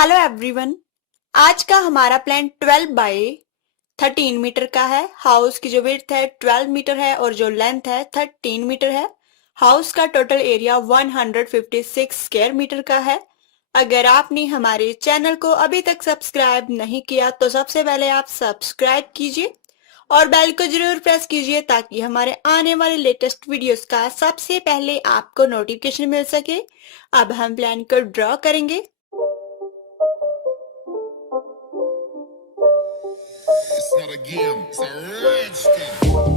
Hello everyone. आज का हमारा प्लान 12 बाय 13 मीटर का है। हाउस की जो विड्थ है 12 मीटर है और जो लेंथ है 13 मीटर है। हाउस का टोटल एरिया 156 स्क्वायर मीटर का है। अगर आपने हमारे चैनल को अभी तक सब्सक्राइब नहीं किया तो सबसे पहले आप सब्सक्राइब कीजिए और बेल को जरूर प्रेस कीजिए ताकि हमारे आने वाले लेटेस्ट वीडियोस का सबसे पहले आपको नोटिफिकेशन मिल सके। अब हम प्लान को ड्रॉ करेंगे। It's not a game, it's a rich thing.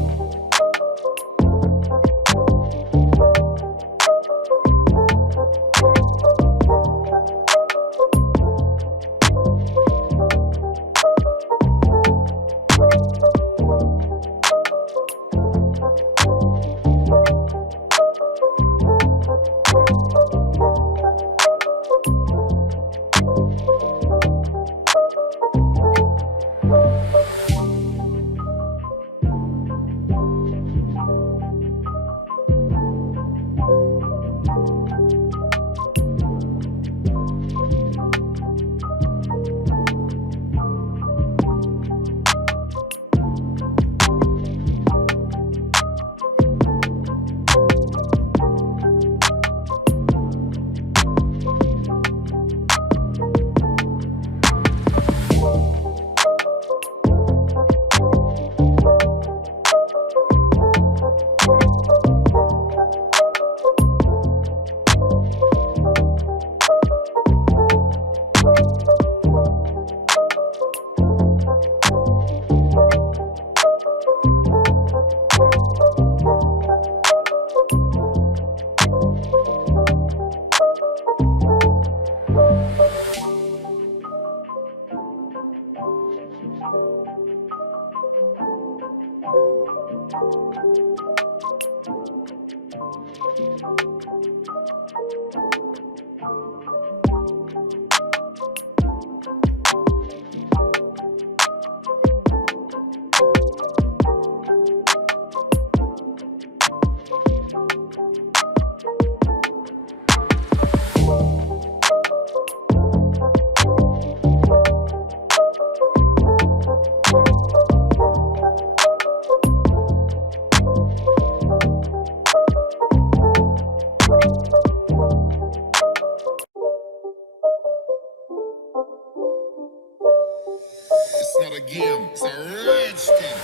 It's not a game, it's a rich thing.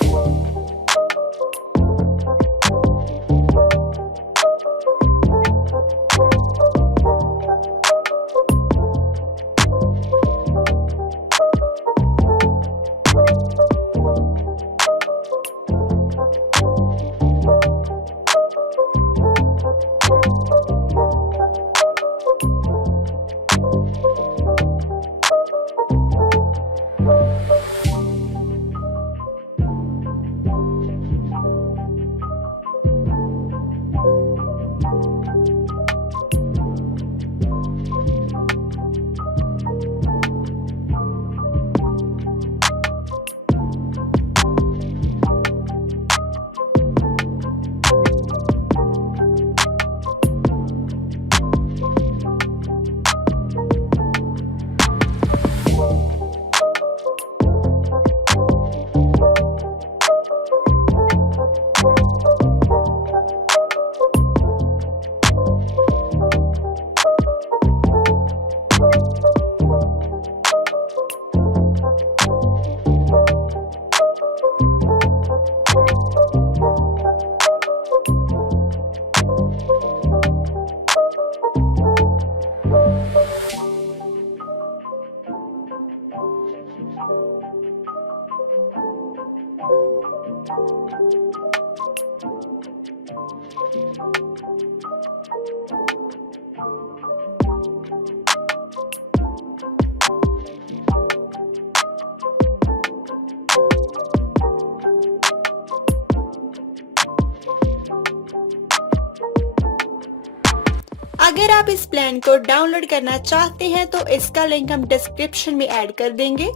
अगर आप इस प्लान को डाउनलोड करना चाहते हैं तो इसका लिंक हम डिस्क्रिप्शन में ऐड कर देंगे।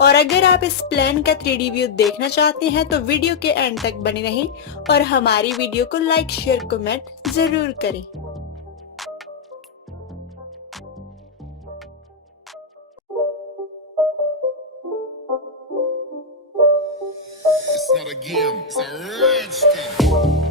और अगर आप इस प्लान का 3D व्यू देखना चाहते हैं तो वीडियो के एंड तक बने रहें और हमारी वीडियो को लाइक शेयर कमेंट जरूर करें। not a game, it's a rich thing.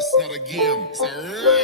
It's not a game, it's a